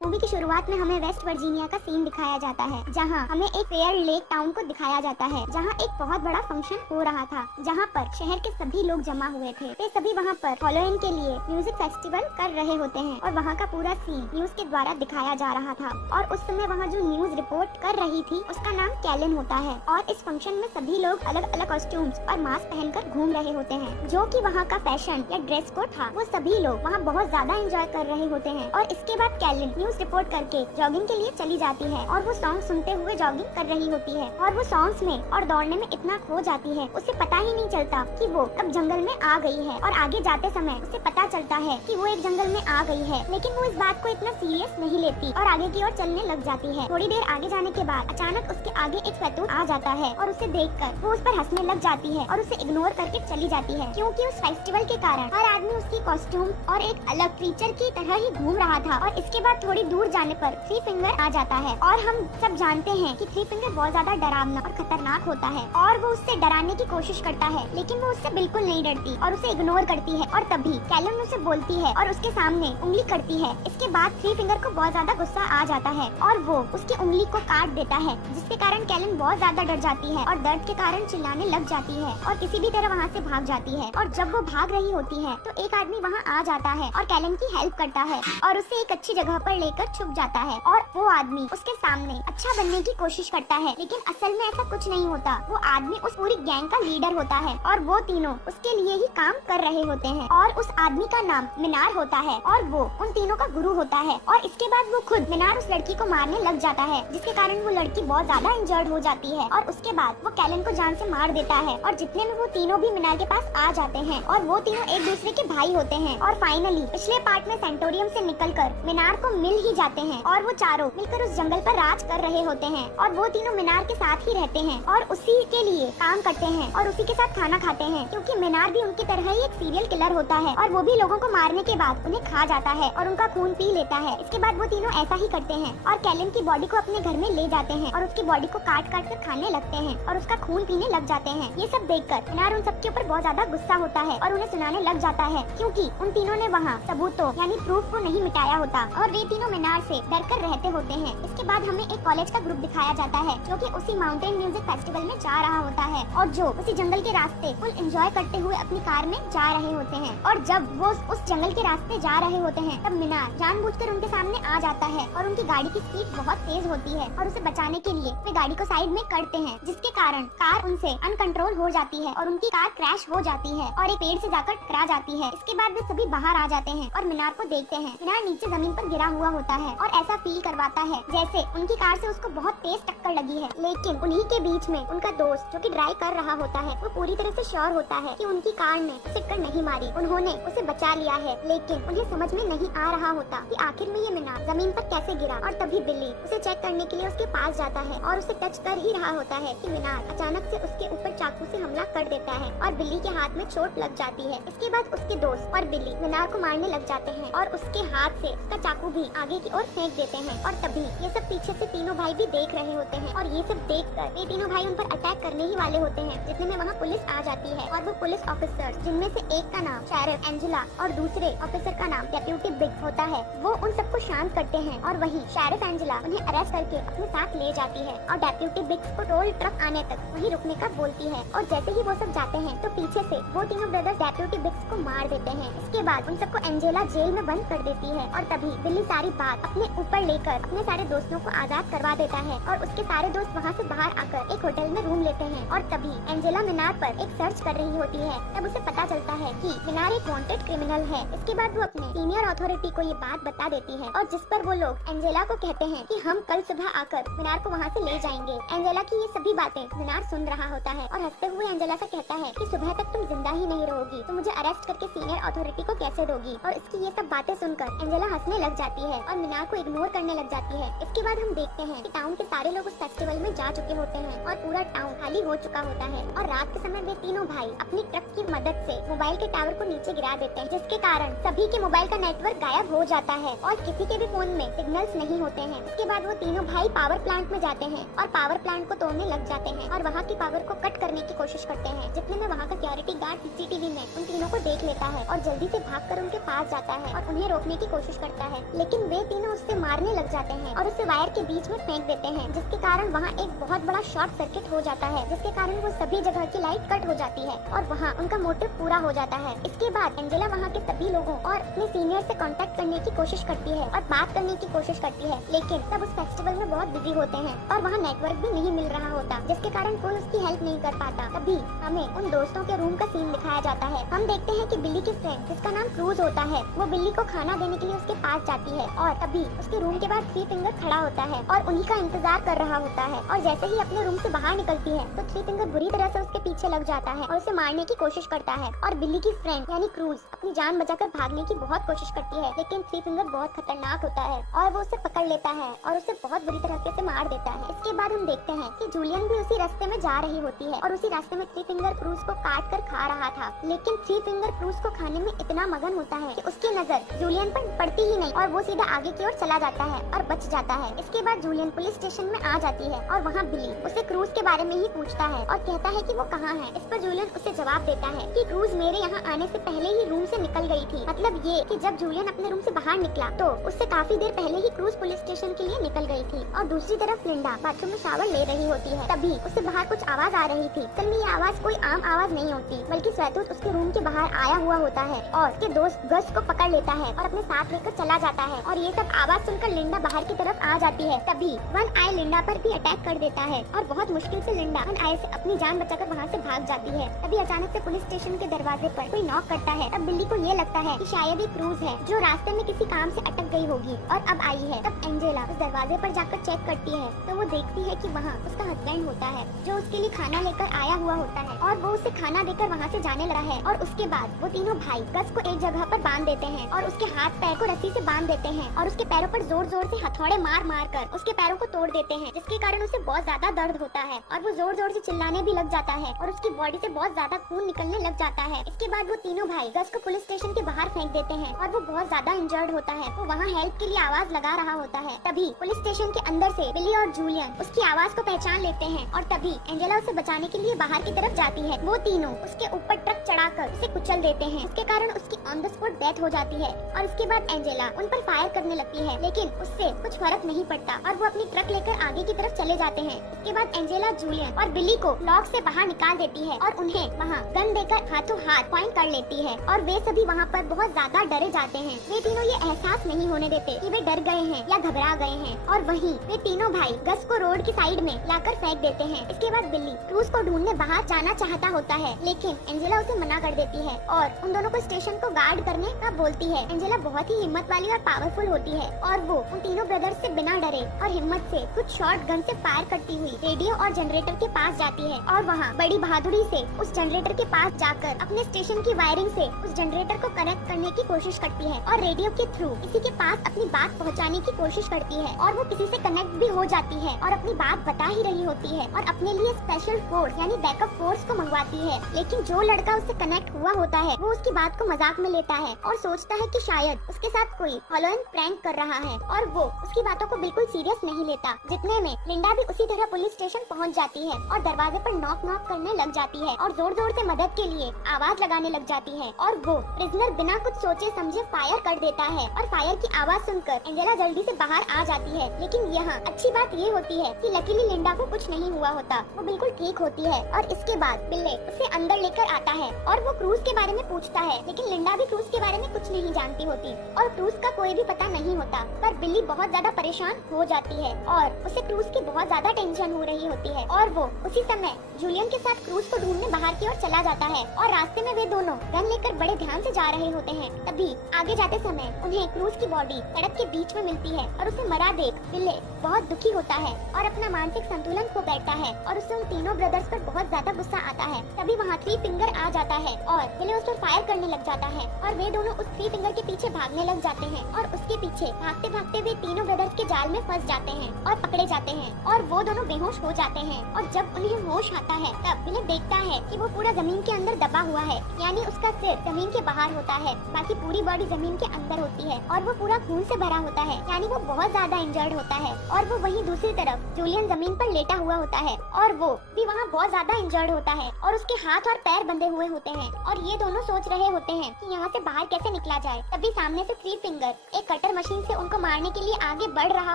Movie की शुरुआत में हमें वेस्ट वर्जीनिया का सीन दिखाया जाता है, जहां हमें एक फेयर लेक टाउन को दिखाया जाता है, जहां एक बहुत बड़ा फंक्शन हो रहा था, जहां पर शहर के सभी लोग जमा हुए थे। वे सभी वहां पर हैलोवीन के लिए म्यूजिक फेस्टिवल कर रहे होते हैं और वहां का पूरा सीन न्यूज के द्वारा दिखाया जा रहा था। और उस समय वहां जो न्यूज रिपोर्ट कर रही थी उसका नाम कैलन होता है। और इस फंक्शन में सभी लोग अलग अलग कॉस्ट्यूम्स और मास्क पहनकर घूम रहे होते हैं, जो कि वहाँ का फैशन या ड्रेस कोड था। वो सभी लोग वहाँ बहुत ज्यादा एंजॉय कर रहे होते हैं। और इसके बाद कैलन न्यूज रिपोर्ट करके जॉगिंग के लिए चली जाती है और वो सॉन्ग सुनते हुए जॉगिंग कर रही होती है। और वो सॉन्ग्स में और दौड़ने में इतना खो जाती है, उसे पता ही नहीं चलता कि वो कब जंगल में आ गई है। और आगे जाते समय उसे पता चलता है कि वो एक जंगल में आ गई है, लेकिन वो इस बात को इतना सीरियस नहीं लेती और आगे की ओर चलने लग जाती है। थोड़ी देर आगे जाने के बाद अचानक उसके आगे एक सैतून आ जाता है और उसे देखकर वो उस पर हंसने लग जाती है और उसे इग्नोर करके चली जाती है, क्योंकि उस फेस्टिवल के कारण हर आदमी उसकी कॉस्ट्यूम और एक अलग क्रीचर की तरह ही घूम रहा था। और इसके बाद थोड़ी दूर जाने पर थ्री फिंगर आ जाता है और हम सब जानते हैं कि थ्री फिंगर बहुत ज्यादा डरावना और खतरनाक होता है और वो उससे डराने की कोशिश करता है, लेकिन वो उससे बिल्कुल नहीं डरती और उसे इग्नोर करती है। और तभी कैलन उसे बोलती है और उसके सामने उंगली करती है। इसके बाद थ्री फिंगर को बहुत ज्यादा गुस्सा आ जाता है और वो उसकी उंगली को काट देता है, जिसके कारण कैलन बहुत ज्यादा डर जाती है और दर्द के कारण चिल्लाने लग जाती है और किसी भी तरह वहाँ से भाग जाती है। और जब वो भाग रही होती है तो एक आदमी वहाँ आ जाता है और कैलन की हेल्प करता है और उसे एक अच्छी जगह पर लेकर छुप जाता है। और वो आदमी उसके सामने अच्छा बनने की कोशिश करता है, लेकिन असल में ऐसा कुछ नहीं होता। वो आदमी उस पूरी गैंग का लीडर होता है और वो तीनों उसके लिए ही काम कर रहे होते हैं। और उस आदमी का नाम मिनार होता है और वो उन तीनों का गुरु होता है। और इसके बाद वो खुद मिनार उस लड़की को मारने लग जाता है, जिसके कारण वो लड़की बहुत ज्यादा इंजर्ड हो जाती है। और उसके बाद वो कैलन को जान से मार देता है और जितने में वो तीनों भी मिनार के पास आ जाते हैं और वो तीनों एक दूसरे के भाई होते हैं। और फाइनली पिछले पार्ट में सेंटोरियम से निकलकर मिनार को मिल ही जाते हैं और वो चारों मिलकर उस जंगल पर राज कर रहे होते हैं। और वो तीनों मिनार के साथ ही रहते हैं और उसी के लिए काम करते हैं और उसी के साथ खाना खाते हैं, क्योंकि मिनार भी उनकी तरह ही एक सीरियल किलर होता है और वो भी लोगों को मारने के बाद उन्हें खा जाता है और उनका खून पी लेता है। इसके बाद वो तीनों ऐसा ही करते हैं और कैलन की बॉडी को अपने घर में ले जाते हैं और उसकी बॉडी को काट काट कर खाने लगते हैं और उसका खून पीने लग जाते हैं। ये सब देखकर मिनार उन सबके ऊपर बहुत ज्यादा गुस्सा होता है और उन्हें सुनाने लग जाता है, क्योंकि उन तीनों ने वहाँ सबूतों यानी प्रूफ को नहीं मिटाया होता और वे तीनों मिनार से डरकर रहते होते हैं। इसके बाद हमें एक कॉलेज का ग्रुप दिखाया जाता है, जो कि उसी माउंटेन म्यूजिक फेस्टिवल में जा रहा होता है और जो उसी जंगल के रास्ते फुल एंजॉय करते हुए अपनी कार में जा रहे होते हैं। और जब वो उस जंगल के रास्ते जा रहे होते हैं तब मिनार जानबूझकर उनके सामने आ जाता है और उनकी गाड़ी की स्पीड बहुत तेज होती है और उसे बचाने के लिए वे गाड़ी को साइड में करते हैं, जिसके कारण कार उनसे अनकंट्रोल हो जाती है और उनकी कार क्रैश हो जाती है और एक पेड़ से जाकर टकरा जाती है। इसके बाद वे सभी बाहर आ जाते हैं और मिनार को देखते हैं। मिनार नीचे जमीन पर गिरा हुआ होता है और ऐसा फील करवाता है जैसे उनकी कार से उसको बहुत तेज टक्कर लगी है, लेकिन उन्हीं के बीच में उनका दोस्त जो कि ड्राइव कर रहा होता है वो पूरी तरह से श्योर होता है कि उनकी कार ने उसे टक्कर नहीं मारी, उन्होंने उसे बचा लिया है। लेकिन उन्हें समझ में नहीं आ रहा होता कि आखिर में ये मिनार जमीन पर कैसे गिरा। और तभी बिल्ली उसे चेक करने के लिए उसके पास जाता है और उसे टच कर ही रहा होता है कि मिनार अचानक से उसके ऊपर चाकू से हमला कर देता है और बिल्ली के हाथ में चोट लग जाती है। इसके बाद उसके दोस्त और बिल्ली मिनार को मारने लग जाते हैं और उसके हाथ से उसका चाकू भी आगे की ओर फेंक देते हैं। और तभी ये सब पीछे से तीनों भाई भी देख रहे होते हैं और ये सब देखकर ये तीनों भाई उन पर अटैक करने ही वाले होते हैं, जितने में वहाँ पुलिस आ जाती है। और वो पुलिस ऑफिसर, जिनमें से एक का नाम शेरिफ एंजेला और दूसरे ऑफिसर का नाम डेप्यूटी बिग्स होता है, वो उन सबको शांत करते हैं। और वहीं शेरिफ एंजेला उन्हें अरेस्ट करके अपने साथ ले जाती है और डेप्यूटी बिग्स को टोल ट्रक आने तक वहीं रुकने का बोलती है। और जैसे ही वो सब जाते हैं तो पीछे से वो तीनों ब्रदर्स डेप्यूटी बिग्स को मार देते हैं। इसके बाद उन सबको एंजेला जेल में बंद कर देती है और तभी बिल्ली सारी बात अपने ऊपर लेकर अपने सारे दोस्तों को आजाद करवा देता है और उसके सारे दोस्त वहाँ से बाहर आकर एक होटल में रूम लेते हैं। और तभी एंजेला मिनार पर एक सर्च कर रही होती है, तब उसे पता चलता है कि मिनार एक वांटेड क्रिमिनल है। इसके बाद वो अपने सीनियर अथॉरिटी को ये बात बता देती है और जिस पर वो लोग एंजेला को कहते हैं कि हम कल सुबह आकर मिनार को वहाँ से ले जाएंगे। एंजेला की ये सभी बातें मिनार सुन रहा होता है और हंसते हुए एंजेला से कहता है कि सुबह तक तुम जिंदा ही नहीं रहोगी तो मुझे अरेस्ट करके सीनियर अथॉरिटी को कैसे दोगी। और इसकी ये सब बातें सुनकर एंजेला हंसने लग जाती है और मिनार को इग्नोर करने लग जाती है। इसके बाद हम देखते हैं कि टाउन के सारे लोग उस फेस्टिवल में जा चुके होते हैं और पूरा टाउन खाली हो चुका होता है। और रात के समय वे तीनों भाई अपनी ट्रक की मदद से मोबाइल के टावर को नीचे गिरा देते हैं, जिसके कारण सभी के मोबाइल का नेटवर्क गायब हो जाता है और किसी के भी फोन में सिग्नल्स नहीं होते हैं। इसके बाद वो तीनों भाई पावर प्लांट में जाते हैं और पावर प्लांट को तोड़ने लग जाते हैं और वहाँ की पावर को कट करने की कोशिश करते हैं, जितने में वहाँ का सिक्योरिटी गार्ड सीसीटीवी में उन तीनों को देख लेता है और जल्दी से भागकर उनके पास जाता है और उन्हें रोकने की कोशिश करता है। लेकिन लेकिन वे तीनों उससे मारने लग जाते हैं और उसे वायर के बीच में फेंक देते हैं, जिसके कारण वहाँ एक बहुत बड़ा शॉर्ट सर्किट हो जाता है, जिसके कारण वो सभी जगह की लाइट कट हो जाती है और वहाँ उनका मोटिव पूरा हो जाता है। इसके बाद एंजेला वहाँ के सभी लोगों और अपने सीनियर से कांटेक्ट करने की कोशिश करती है और बात करने की कोशिश करती है, लेकिन सब उस फेस्टिवल में बहुत बिजी होते हैं और वहाँ नेटवर्क भी नहीं मिल रहा होता, जिसके कारण कोई उसकी हेल्प नहीं कर पाता। तभी हमें उन दोस्तों के रूम का सीन दिखाया जाता है। हम देखते हैं कि बिल्ली की फ्रेंड, जिसका नाम क्रूज होता है, वो बिल्ली को खाना देने के लिए उसके पास जाती है और तभी उसके रूम के बाहर थ्री फिंगर खड़ा होता है और उन्हीं का इंतजार कर रहा होता है। और जैसे ही अपने रूम से बाहर निकलती है तो थ्री फिंगर बुरी तरह से उसके पीछे लग जाता है और उसे मारने की कोशिश करता है और बिल्ली की फ्रेंड यानी क्रूज अपनी जान बचाकर भागने की बहुत कोशिश करती है, लेकिन थ्री फिंगर बहुत खतरनाक होता है और वो उसे पकड़ लेता है और उसे बहुत बुरी तरह से मार देता है। इसके बाद हम देखते हैं कि जूलियन भी उसी रास्ते में जा रही होती है और उसी रास्ते में थ्री फिंगर क्रूज को काट कर खा रहा था, लेकिन थ्री फिंगर क्रूज को खाने में इतना मगन होता है कि उसकी नजर जूलियन पर पड़ती ही नहीं और वो सीधा आगे की ओर चला जाता है और बच जाता है। इसके बाद जूलियन पुलिस स्टेशन में आ जाती है और वहाँ बिली उसे क्रूज के बारे में ही पूछता है और कहता है कि वो कहाँ है। इस पर जूलियन उसे जवाब देता है कि क्रूज मेरे यहाँ आने से पहले ही रूम से निकल गई थी। मतलब ये कि जब जूलियन अपने रूम से बाहर निकला तो उससे काफी देर पहले ही क्रूज पुलिस स्टेशन के लिए निकल गई थी। और दूसरी तरफ लिंडा बाथरूम में शावर ले रही होती है, तभी उसे बाहर कुछ आवाज आ रही थी। असल में ये आवाज कोई आम आवाज नहीं होती, बल्कि स्वैतूत उसके रूम के बाहर आया हुआ होता है और उसके दोस्त गस को पकड़ लेता है और अपने साथ लेकर चला जाता है। और ये सब आवाज सुनकर लिंडा बाहर की तरफ आ जाती है। तभी वन आई लिंडा पर भी अटैक कर देता है और बहुत मुश्किल से लिंडा वन आई से अपनी जान बचाकर वहाँ से भाग जाती है। तभी अचानक से पुलिस स्टेशन के दरवाजे पर कोई नॉक करता है। तब बिल्ली को ये लगता है कि शायद ये क्रूज है जो रास्ते में किसी काम से अटक गई होगी और अब आई है। तब एंजेला उस दरवाजे पर जाकर चेक करती है तो वो देखती है कि वहाँ उसका हस्बैंड होता है जो उसके लिए खाना लेकर आया हुआ होता है और वो उसे खाना देकर वहाँ से जाने लगा है। और उसके बाद वो तीनों भाई गस को एक जगह पर बांध देते हैं और उसके हाथ पैर को रस्सी से बांध देते हैं और उसके पैरों पर जोर जोर से हथौड़े मार मार कर उसके पैरों को तोड़ देते हैं, जिसके कारण उसे बहुत ज्यादा दर्द होता है और वो जोर जोर से चिल्लाने भी लग जाता है और उसकी बॉडी से बहुत ज्यादा खून निकलने लग जाता है। इसके बाद वो तीनों भाई गस को पुलिस स्टेशन के बाहर फेंक देते हैं और वो बहुत ज्यादा इंजर्ड होता है। वो वहाँ हेल्प के लिए आवाज लगा रहा होता है। तभी पुलिस स्टेशन के अंदर से बिली और जूलियन उसकी आवाज को पहचान लेते हैं और तभी एंजेला उसे बचाने के लिए बाहर की तरफ जाती है। वो तीनों उसके ऊपर ट्रक चढ़ाकर उसे कुचल देते हैं, इसके कारण उसकी ऑन द स्पॉट डेथ हो जाती है। और इसके बाद एंजेला उन पर फायर करने लगती है, लेकिन उससे कुछ फर्क नहीं पड़ता और वो अपनी ट्रक लेकर आगे की तरफ चले जाते हैं। इसके बाद एंजेला जूलियन और बिली को लॉक से बाहर निकाल देती है और उन्हें वहाँ गन देकर हाथों हाथ पॉइंट कर लेती है और वे सभी वहाँ पर बहुत ज्यादा डरे जाते हैं। वे तीनों ये एहसास नहीं होने देते कि वे डर गए हैं या घबरा गए हैं और वहीं वे तीनों भाई गस को रोड की साइड में लाकर फेंक देते हैं। इसके बाद बिल्ली क्रूज को ढूंढने बाहर जाना चाहता होता है, लेकिन एंजेला उसे मना कर देती है और उन दोनों को स्टेशन को गार्ड करने का बोलती है। एंजेला बहुत ही हिम्मत वाली और पावरफुल होती है और वो उन तीनों ब्रदर्स से बिना डरे और हिम्मत से कुछ शॉर्ट गन से फायर करती हुई रेडियो और जनरेटर के पास जाती है और वहाँ बड़ी बहादुरी से उस जनरेटर के पास जाकर अपने स्टेशन की वायरिंग से उस जनरेटर को कनेक्ट करने की कोशिश करती है और रेडियो के थ्रू किसी के पास अपनी बात पहुँचाने की कोशिश करती है और वो किसी से कनेक्ट भी हो जाती है और अपनी बात बता ही रही होती है और अपने लिए स्पेशल फोर्स यानी बैकअप फोर्स को मंगवाती है। लेकिन जो लड़का उससे कनेक्ट हुआ होता है वो उसकी बात को मजाक में लेता है और सोचता है कि शायद उसके साथ कोई हॉलोएन प्रैंक कर रहा है और वो उसकी बातों को बिल्कुल सीरियस नहीं लेता। जितने में लिंडा भी उसी तरह पुलिस स्टेशन पहुंच जाती है और दरवाजे पर नॉक नॉक करने लग जाती है और जोर जोर से मदद के लिए आवाज लगाने लग जाती है और वो प्रिजनर बिना कुछ सोचे समझे फायर कर देता है और फायर की आवाज सुनकर एंजेला जल्दी से बाहर आ जाती है। लेकिन यहाँ अच्छी बात ये होती है कि लकीली लिंडा को कुछ नहीं हुआ होता, वो बिल्कुल ठीक होती है। और इसके बाद बिल्ले उसे अंदर लेकर आता है और वो क्रूज के बारे में पूछता है, लेकिन लिंडा भी क्रूज के बारे में कुछ नहीं जानती होती और क्रूज का कोई भी पता नहीं होता। पर बिल्ली बहुत ज्यादा परेशान हो जाती है और उसे क्रूज की बहुत ज्यादा टेंशन हो रही होती है और वो उसी समय जूलियन के साथ क्रूज को ढूंढने बाहर की ओर चला जाता है और रास्ते में वे दोनों गन लेकर बड़े ध्यान से जा रहे होते हैं। तभी आगे जाते समय उन्हें क्रूज की बॉडी सड़क के बीच में मिलती है और उसे मरा देख बिल्ले बहुत दुखी होता है और अपना मानसिक संतुलन खो बैठता है और उससे उन तीनों ब्रदर्स पर बहुत ज्यादा गुस्सा आता है। तभी वहाँ थ्री फिंगर आ जाता है और बिल्ले उस पर फायर करने लग जाता है और वे दोनों उस थ्री फिंगर के पीछे भागने लग जाते हैं और उसके पीछे भागते भागते वे तीनों ब्रदर्स के जाल में फंस जाते हैं और पकड़े जाते हैं और वो दोनों बेहोश हो जाते हैं और जब उन्हें होश आता आता है तब बिले देखता है कि वो पूरा जमीन के अंदर दबा हुआ है, यानी उसका सिर जमीन के बाहर होता है, बाकी पूरी बॉडी जमीन के अंदर होती है और वो पूरा खून से भरा होता है, यानी वो बहुत ज्यादा इंजर्ड होता है। और वो वहीं दूसरी तरफ जूलियन जमीन पर लेटा हुआ होता है और वो भी वहाँ बहुत ज्यादा इंजर्ड होता है और उसके हाथ और पैर बंधे हुए होते हैं और ये दोनों सोच रहे होते हैं कि यहाँ से बाहर कैसे निकला जाए। तभी सामने से थ्री फिंगर एक कटर मशीन से उनको मारने के लिए आगे बढ़ रहा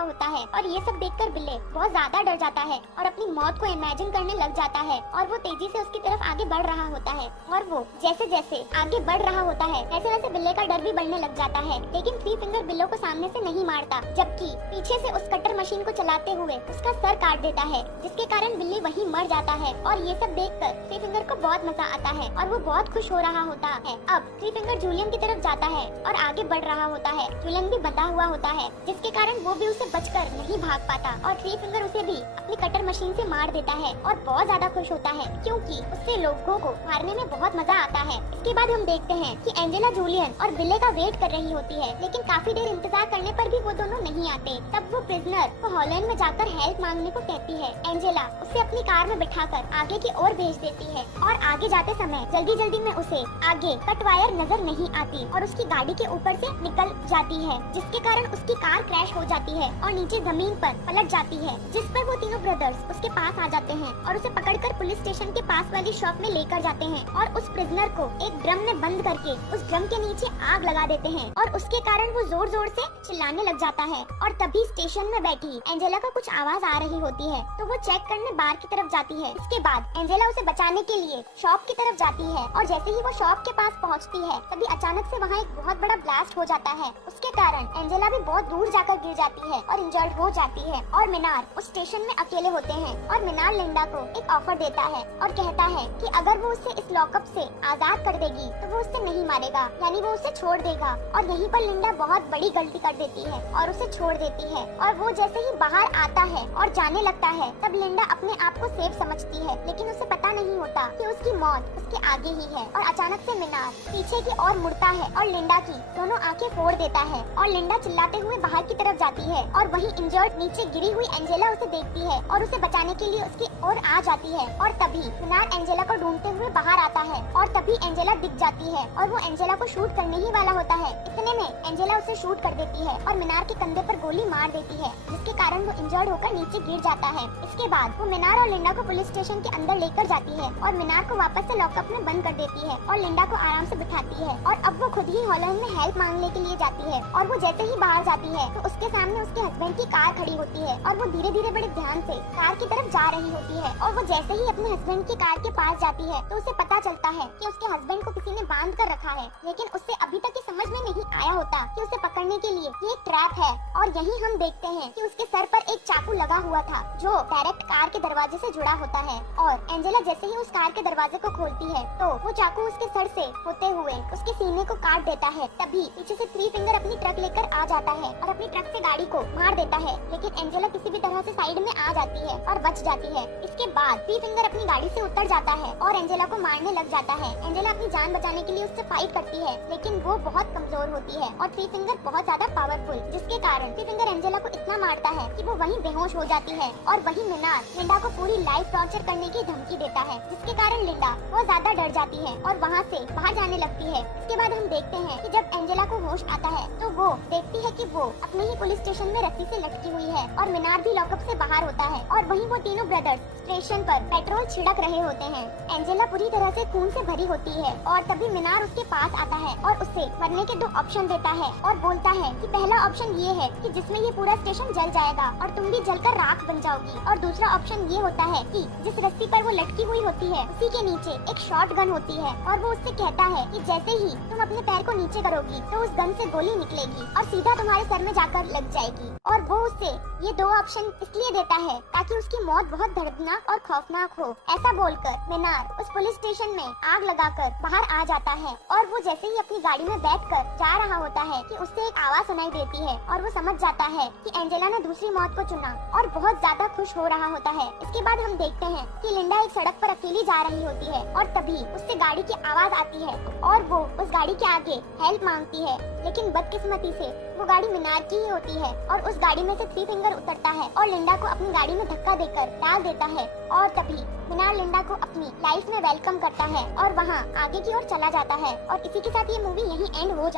होता है और ये सब देखकर बिल्ले बहुत ज्यादा डर जाता है और अपनी मौत को इमेजिन करने लग जाता है और वो तेजी से उसकी तरफ आगे बढ़ रहा होता है और वो जैसे जैसे आगे बढ़ रहा होता है वैसे वैसे बिल्ले का डर भी बढ़ने लग जाता है। लेकिन थ्री फिंगर बिल्लो को सामने से नहीं मारता, जबकि पीछे से उस कटर मशीन को चलाते हुए उसका सर काट देता है, जिसके कारण बिल्ली वहीं मर जाता है। और ये सब देखकर थ्री फिंगर को बहुत मजा आता है और वो बहुत खुश हो रहा होता है। अब थ्री फिंगर जूलियन की तरफ जाता है और आगे बढ़ रहा होता है। जूलियन भी बंधा हुआ होता है, जिसके कारण वो भी उसे बचकर नहीं भाग पाता और थ्री फिंगर उसे भी अपनी कटर मशीन से मार देता है और बहुत ज्यादा खुश होता है क्योंकि उससे लोगों को मारने में बहुत मजा आता है। इसके बाद हम देखते हैं कि एंजेला जूलियन और बिल्ले का वेट कर रही होती है, लेकिन काफी देर इंतजार करने पर भी वो दोनों नहीं आते। तब वो प्रिजनर को हॉलैंड में जाकर हेल्प मांगने को कहती है। एंजेला उसे अपनी कार में बिठाकर आगे की ओर भेज देती है और आगे जाते समय जल्दी जल्दी में उसे आगे कट वायर नजर नहीं आती और उसकी गाड़ी के ऊपर से निकल जाती है, जिसके कारण उसकी कार क्रैश हो जाती है और नीचे जमीन पर पलट जाती है, जिस पर वो तीनों ब्रदर्स उसके पास आ जाते हैं और उसे पकड़कर पुलिस स्टेशन के पास वाली शॉप में लेकर जाते हैं और उस प्रिजनर को एक ड्रम में बंद करके उस ड्रम के नीचे आग लगा देते हैं और उसके कारण वो जोर जोर से चिल्लाने लग जाता है। और तभी स्टेशन में बैठी एंजेला को कुछ आवाज आ रही होती है, तो वो चेक करने बार की तरफ जाती है। इसके बाद एंजेला उसे बचाने के लिए शॉप की तरफ जाती है और जैसे ही वो शॉप के पास पहुंचती है तभी अचानक से वहाँ एक बहुत बड़ा ब्लास्ट हो जाता है। उसके कारण एंजेला भी बहुत दूर जाकर गिर जाती है और इंजर्ड हो जाती है और मिनार उस स्टेशन में अकेले होते हैं और मिनार लिंडा को एक ऑफर देता है और कहता है कि अगर वो उसे इस लॉकअप से आजाद कर देगी तो वो उससे नहीं मारेगा, यानी वो उसे छोड़ देगा। और यहीं पर लिंडा बहुत बड़ी गलती कर देती है और उसे छोड़ देती है और वो जैसे ही बाहर आता है और जाने लगता है तब लिंडा अपने आप को सेफ समझती है, लेकिन उसे पता नहीं होता कि उसकी मौत उसके आगे ही है। और अचानक से मिनार पीछे की ओर मुड़ता है और लिंडा की दोनों आंखें फोड़ देता है और लिंडा चिल्लाते हुए बाहर की तरफ जाती है और वहीं इंजर्ड नीचे गिरी हुई एंजेला उसे देखती है और उसे बचाने के लिए उसकी ओर आ जाती है। और तभी मिनार एंजेला को ढूंढते हुए बाहर आता है और तभी एंजेला दिख जाती है और वो एंजेला को शूट करने ही वाला होता है। इतने में एंजेला उसे शूट कर देती है और मिनार के कंधे पर गोली मार देती है, जिसके कारण वो इंजर्ड होकर नीचे गिर जाता है। इसके बाद वो मिनार और लिंडा को पुलिस स्टेशन के अंदर लेकर जाती है और मिनार को वापस से लॉकअप में बंद कर देती है और लिंडा को आराम से बिठाती है। और अब वो खुद ही हॉलैंड में हेल्प मांगने के लिए जाती है और वो जैसे ही बाहर जाती है तो उसके सामने उसके हस्बैंड की कार खड़ी होती है और वो धीरे धीरे बड़े ध्यान से कार की तरफ जा रही होती है। और वो जैसे ही अपने हस्बैंड की कार के पास जाती है तो उसे पता चलता है कि उसके हस्बैंड को किसी ने बांध कर रखा है, लेकिन उससे अभी तक ये समझ में नहीं आया होता कि उसे पकड़ने के लिए ये एक ट्रैप है। और यही हम देखते हैं कि उसके सर पर एक चाकू लगा हुआ था जो डायरेक्ट कार के दरवाजे से जुड़ा होता है और एंजेला जैसे ही उस कार के दरवाजे को खोलती है तो वो चाकू उसके सर से होते हुए उसके सीने को काट देता है। तभी पीछे से थ्री फिंगर अपनी ट्रक लेकर आ जाता है और अपनी ट्रक से गाड़ी को मार देता है, लेकिन एंजेला किसी भी तरह से साइड में आ जाती है और बच जाती है। इसके बाद थ्री फिंगर अपनी गाड़ी से उतर जाता है और एंजेला को मारने लग जाता है। एंजेला अपनी जान बचाने के लिए उससे फाइट करती है, लेकिन वो बहुत कमजोर होती है और थ्री फिंगर बहुत ज्यादा पावरफुल, जिसके कारण थ्री फिंगर एंजेला को इतना मारता है कि वो वहीं बेहोश हो जाती है। और वहीं मिनार लिंडा को पूरी लाइफ टॉर्चर करने की धमकी देता है, जिसके कारण लिंडा बहुत ज्यादा डर जाती है और वहाँ से बाहर जाने लगती है। इसके बाद हम देखते हैं कि जब एंजेला को होश आता है तो वो देखती है कि वो अपने ही पुलिस स्टेशन में रस्सी से लटकी हुई है और मिनार भी लॉकअप से बाहर होता है और वहीं वो तीनों ब्रदर्स स्टेशन पर पेट्रोल छिड़क रहे होते हैं। एंजेला पूरी तरह से खून से भरी होती है और तभी मिनार उसके पास आता है और उससे मरने के 2 ऑप्शन देता है और बोलता है कि पहला ऑप्शन ये है कि जिसमें ये पूरा स्टेशन जल जाएगा और तुम भी जलकर राख बन जाओगी, और दूसरा ऑप्शन ये होता है कि जिस रस्सी पर वो लटकी हुई होती है उसी के नीचे एक शॉट गन होती है और वो उससे कहता है कि जैसे ही तुम अपने पैर को नीचे करोगी तो उस गन से गोली निकलेगी और सीधा तुम्हारे सर में जाकर लग जाएगी। और वो उससे ये 2 ऑप्शन इसलिए देता है ताकि उसकी मौत बहुत दर्दनाक और खौफनाक हो। ऐसा बोलकर मिनार उस पुलिस स्टेशन में आग लगाकर बाहर आ जाता है और वो जैसे ही अपनी गाड़ी में बैठकर जा रहा होता है कि उससे एक आवाज सुनाई देती है और वो समझ जाता है कि एंजेला ने दूसरी मौत को चुना और बहुत ज्यादा खुश हो रहा होता है। इसके बाद हम देखते हैं कि लिंडा एक सड़क पर अकेली जा रही होती है और तभी उससे गाड़ी की आवाज आती है और वो उस गाड़ी के आगे हेल्प मांगती है। लेकिन बदकिस्मती से वो गाड़ी मीनार की ही होती है और उस गाड़ी में से थ्री फिंगर उतरता है और लिंडा को अपनी गाड़ी में धक्का देकर डाल देता है और तभी मीनार लिंडा को अपनी लाइफ में वेलकम करता है और वहाँ आगे की ओर चला जाता है और इसी के साथ ये मूवी यहीं एंड हो